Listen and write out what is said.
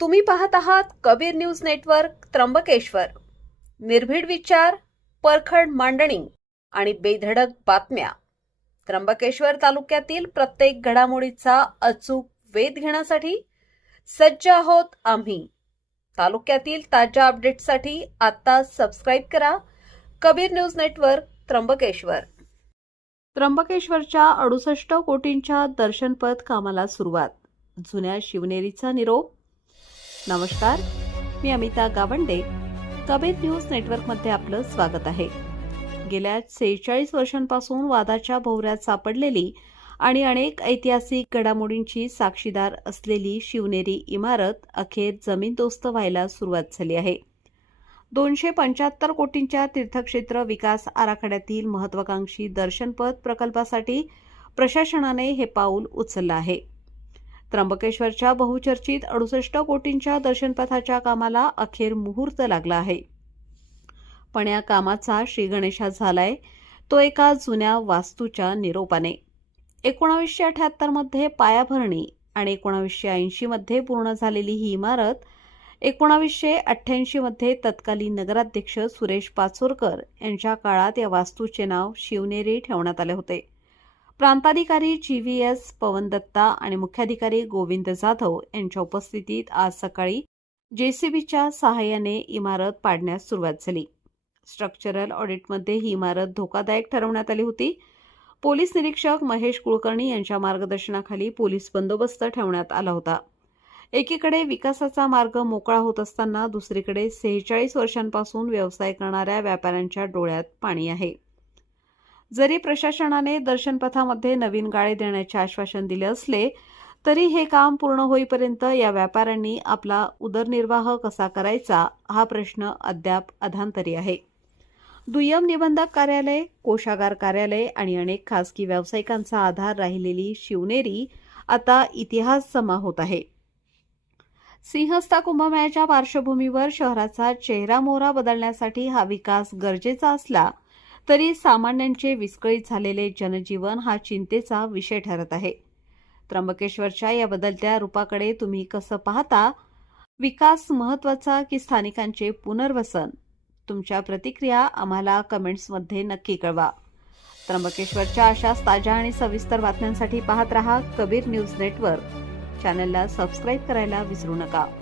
तुम्ही पाहत आहात कबीर न्यूज नेटवर्क त्र्यंबकेश्वर. निर्भीड विचार, परखड मांडणी आणि बेधडक बातम्या. त्र्यंबकेश्वर तालुक्यातील प्रत्येक घडामोडीचा अचूक वेध घेण्यासाठी सज्ज आहोत आम्ही. तालुक्यातील ताज्या अपडेट्ससाठी आता सबस्क्राईब करा कबीर न्यूज नेटवर्क त्र्यंबकेश्वर. त्र्यंबकेश्वरच्या 68 कोटींच्या दर्शनपथ कामाला सुरुवात. जुन्या शिवनेरीचा निरोप. नमस्कार, मी अमिता गावंडे. कबीर न्यूज नेटवर्कमध्ये आपलं स्वागत आहे. गेल्या 46 वर्षांपासून वादाच्या भोवऱ्यात सापडलेली आणि अनेक ऐतिहासिक घडामोडींची साक्षीदार असलेली शिवनेरी इमारत अखेर जमीनदोस्त व्हायला सुरुवात झाली आहे. 275 कोटींच्या तीर्थक्षेत्र विकास आराखड्यातील महत्वाकांक्षी दर्शनपथ प्रकल्पासाठी प्रशासनाने हे पाऊल उचललं आहे. त्र्यंबकेश्वरच्या बहुचर्चित 68 कोटींच्या दर्शनपथाच्या कामाला अखेर मुहूर्त लागला आहे. पण या कामाचा श्रीगणेशा झालाय तो एका जुन्या वास्तूच्या निरोपाने. 1978 मध्ये पायाभरणी आणि 1980 मध्ये पूर्ण झालेली ही इमारत 1988 मध्ये तत्कालीन नगराध्यक्ष सुरेश पाचोरकर यांच्या काळात या वास्तूचे नाव शिवनेरी ठेवण्यात आले होते. प्रांताधिकारी GVS पवन दत्ता आणि मुख्याधिकारी गोविंद जाधव यांच्या उपस्थितीत आज सकाळी JCBच्या सहाय्याने इमारत पाडण्यास सुरुवात झाली. स्ट्रक्चरल ऑडिटमध्ये ही इमारत धोकादायक ठरवण्यात आली होती. पोलीस निरीक्षक महेश कुलकर्णी यांच्या मार्गदर्शनाखाली पोलीस बंदोबस्त ठेवण्यात आला होता. एकीकडे विकासाचा मार्ग मोकळा होत असताना दुसरीकडे 46 वर्षांपासून व्यवसाय करणाऱ्या व्यापाऱ्यांच्या डोळ्यात पाणी आहे. जरी प्रशासनाने दर्शनपथामध्ये नवीन गाळे देण्याचे आश्वासन दिले असले तरी हे काम पूर्ण होईपर्यंत या व्यापाऱ्यांनी आपला उदरनिर्वाह कसा करायचा हा प्रश्न अद्याप अधांतरी आहे. दुय्यम निबंधक कार्यालय, कोषागार कार्यालय आणि अनेक खासगी व्यावसायिकांचा आधार राहिलेली शिवनेरी आता इतिहास जमा होत आहे. सिंहस्थ कुंभमेळ्याच्या पार्श्वभूमीवर शहराचा चेहरामोहरा बदलण्यासाठी हा विकास गरजेचा असला तरी सामान्यांचे विस्कळीत झालेले जनजीवन हा चिंतेचा विषय ठरत आहे. त्र्यंबकेश्वरच्या या बदलत्या रूपाकडे तुम्ही कसं पाहता? विकास महत्त्वाचा की स्थानिकांचे पुनर्वसन? तुमच्या प्रतिक्रिया आम्हाला कमेंट्समध्ये नक्की कळवा. त्र्यंबकेश्वरच्या अशाच ताज्या आणि सविस्तर बातम्यांसाठी पाहत रहा कबीर न्यूज नेटवर्क. चॅनलला सबस्क्राईब करायला विसरू नका.